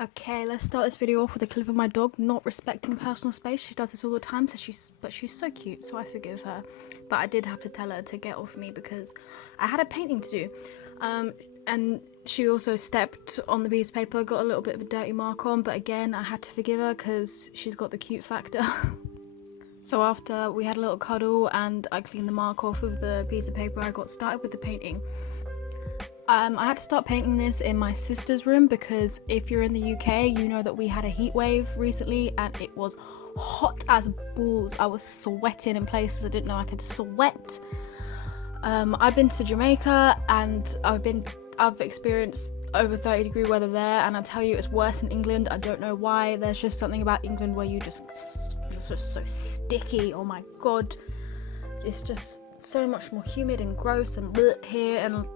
Okay, let's start this video off with a clip of my dog not respecting personal space. She does this all the time, but she's so cute, so I forgive her. But I did have to tell her to get off me because I had a painting to do. And she also stepped on the piece of paper, got a little bit of a dirty mark on, but again, I had to forgive her because she's got the cute factor. So after we had a little cuddle and I cleaned the mark off of the piece of paper, I got started with the painting. I had to start painting this in my sister's room because if you're in the UK, you know that we had a heat wave recently and it was hot as balls. I was sweating in places I didn't know I could sweat. I've been to Jamaica and I've experienced over 30-degree weather there, and I tell you it's worse in England. I don't know why. There's just something about England where you're just so sticky. Oh my god, it's just so much more humid and gross and bleh here, and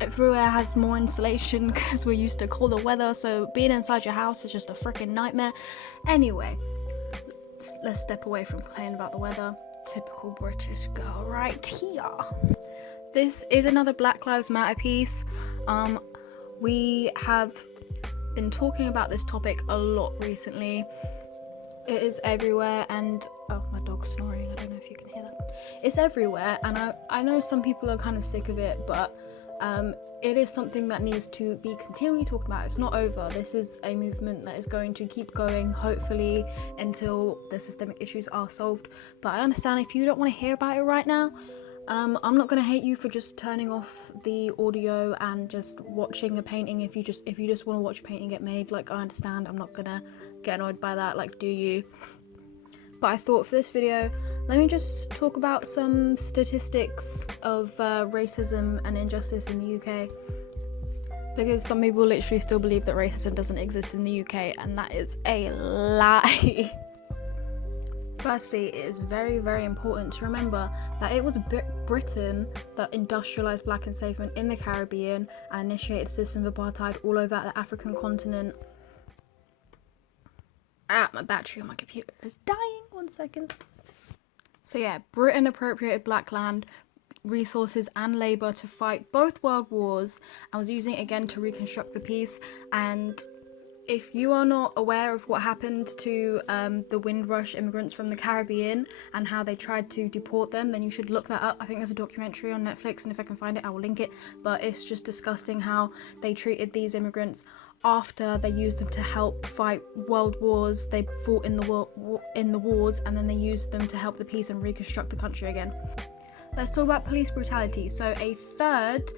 everywhere has more insulation because we're used to colder weather, so being inside your house is just a freaking nightmare. Anyway, let's step away from complaining about the weather. Typical British girl right here. This is another Black Lives Matter piece. We have been talking about this topic a lot recently. It is everywhere, and oh, my dog's snoring. I don't know if you can hear that. It's everywhere, and I know some people are kind of sick of it, but it is something that needs to be continually talked about. It's not over. This is a movement that is going to keep going, hopefully, until the systemic issues are solved. But I understand if you don't want to hear about it right now. I'm not going to hate you for just turning off the audio and just watching a painting. If you just want to watch a painting get made, like, I understand. I'm not going to get annoyed by that, like, do you? But I thought for this video, let me just talk about some statistics of racism and injustice in the UK. Because some people literally still believe that racism doesn't exist in the UK, and that is a lie. Firstly, it is very, very important to remember that it was Britain that industrialised black enslavement in the Caribbean and initiated a system of apartheid all over the African continent. My battery on my computer is dying. 1 second. So yeah, Britain appropriated black land, resources and labour to fight both world wars and was using it again to reconstruct the peace. And if you are not aware of what happened to the Windrush immigrants from the Caribbean and how they tried to deport them, then you should look that up. I think there's a documentary on Netflix, and if I can find it, I will link it. But it's just disgusting how they treated these immigrants after they used them to help fight world wars. They fought in the wars, and then they used them to help the peace and reconstruct the country again. Let's talk about police brutality. So a third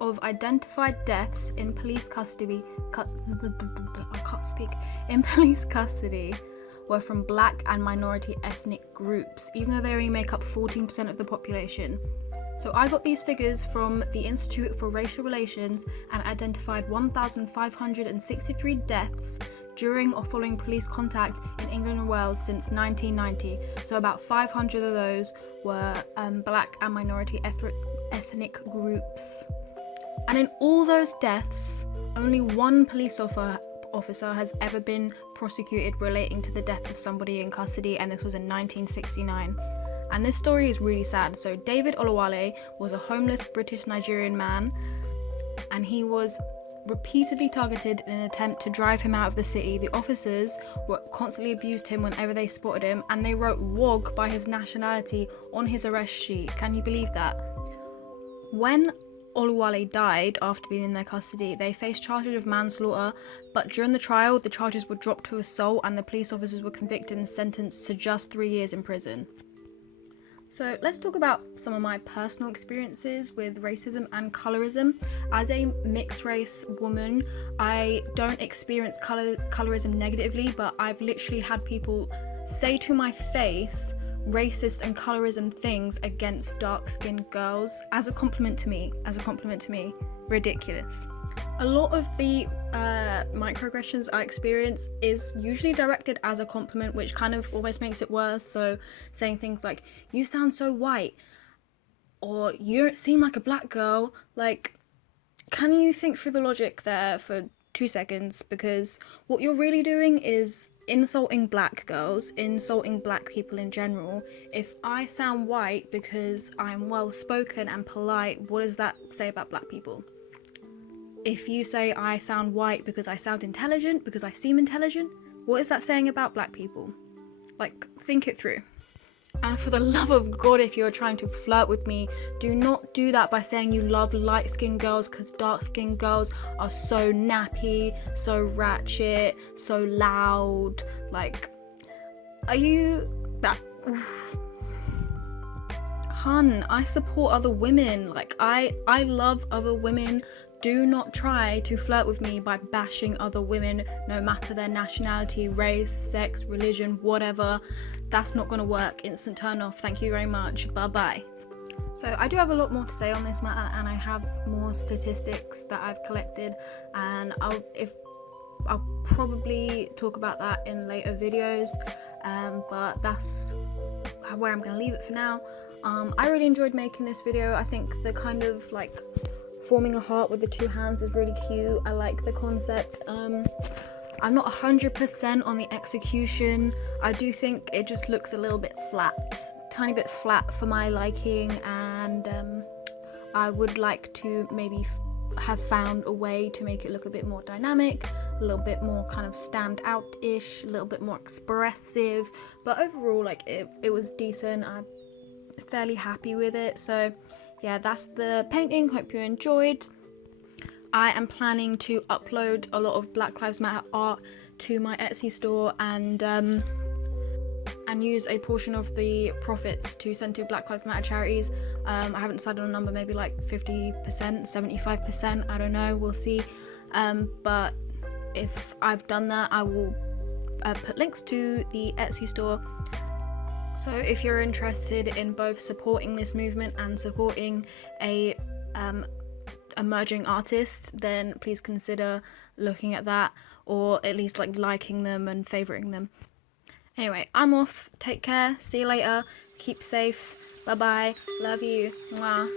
of identified deaths in police custody were from black and minority ethnic groups, even though they only make up 14% of the population. So I got these figures from the Institute for Racial Relations and identified 1,563 deaths during or following police contact in England and Wales since 1990. So about 500 of those were black and minority ethnic groups. And in all those deaths, only one police officer has ever been prosecuted relating to the death of somebody in custody, and this was in 1969. And this story is really sad. So David Olawale was a homeless British Nigerian man, and he was repeatedly targeted in an attempt to drive him out of the city. The officers constantly abused him whenever they spotted him, and they wrote WOG by his nationality on his arrest sheet. Can you believe that? When Oluwale died after being in their custody, they faced charges of manslaughter, but during the trial, the charges were dropped to assault, and the police officers were convicted and sentenced to just 3 years in prison. So let's talk about some of my personal experiences with racism and colorism. As a mixed race woman, I don't experience colorism negatively, but I've literally had people say to my face racist and colorism things against dark-skinned girls as a compliment to me. Ridiculous. A lot of the microaggressions I experience is usually directed as a compliment, which kind of almost makes it worse. So saying things like, you sound so white, or you don't seem like a black girl. Like, can you think through the logic there for 2 seconds? Because what you're really doing is insulting black girls, insulting black people in general. If I sound white because I'm well spoken and polite, what does that say about black people? if you say I sound white because I sound intelligent, because I seem intelligent, what is that saying about black people? Like, think it through. And for the love of God, if you're trying to flirt with me, do not do that by saying you love light-skinned girls, because dark-skinned girls are so nappy, so ratchet, so loud. Like, are you that? Hun, I support other women. Like, I love other women. Do not try to flirt with me by bashing other women, no matter their nationality, race, sex, religion, whatever. That's not gonna work. Instant turn off. Thank you very much. Bye bye. So I do have a lot more to say on this matter, and I have more statistics that I've collected, and I'll probably talk about that in later videos. But that's where I'm gonna leave it for now. I really enjoyed making this video. I think the kind of like forming a heart with the two hands is really cute. I like the concept. I'm not 100% on the execution. I do think it just looks a little bit flat, tiny bit flat for my liking, and I would like to maybe have found a way to make it look a bit more dynamic, a little bit more kind of stand out-ish, a little bit more expressive. But overall, like, it was decent. I'm fairly happy with it. So yeah, that's the painting. Hope you enjoyed. I am planning to upload a lot of Black Lives Matter art to my Etsy store, and use a portion of the profits to send to Black Lives Matter charities. I haven't decided on a number, maybe like 50%, 75%, I don't know, we'll see. But if I've done that, I will put links to the Etsy store. So if you're interested in both supporting this movement and supporting a emerging artist, then please consider looking at that, or at least like liking them and favoriting them. Anyway, I'm off. Take care. See you later. Keep safe. Bye bye. Love you. Mwah.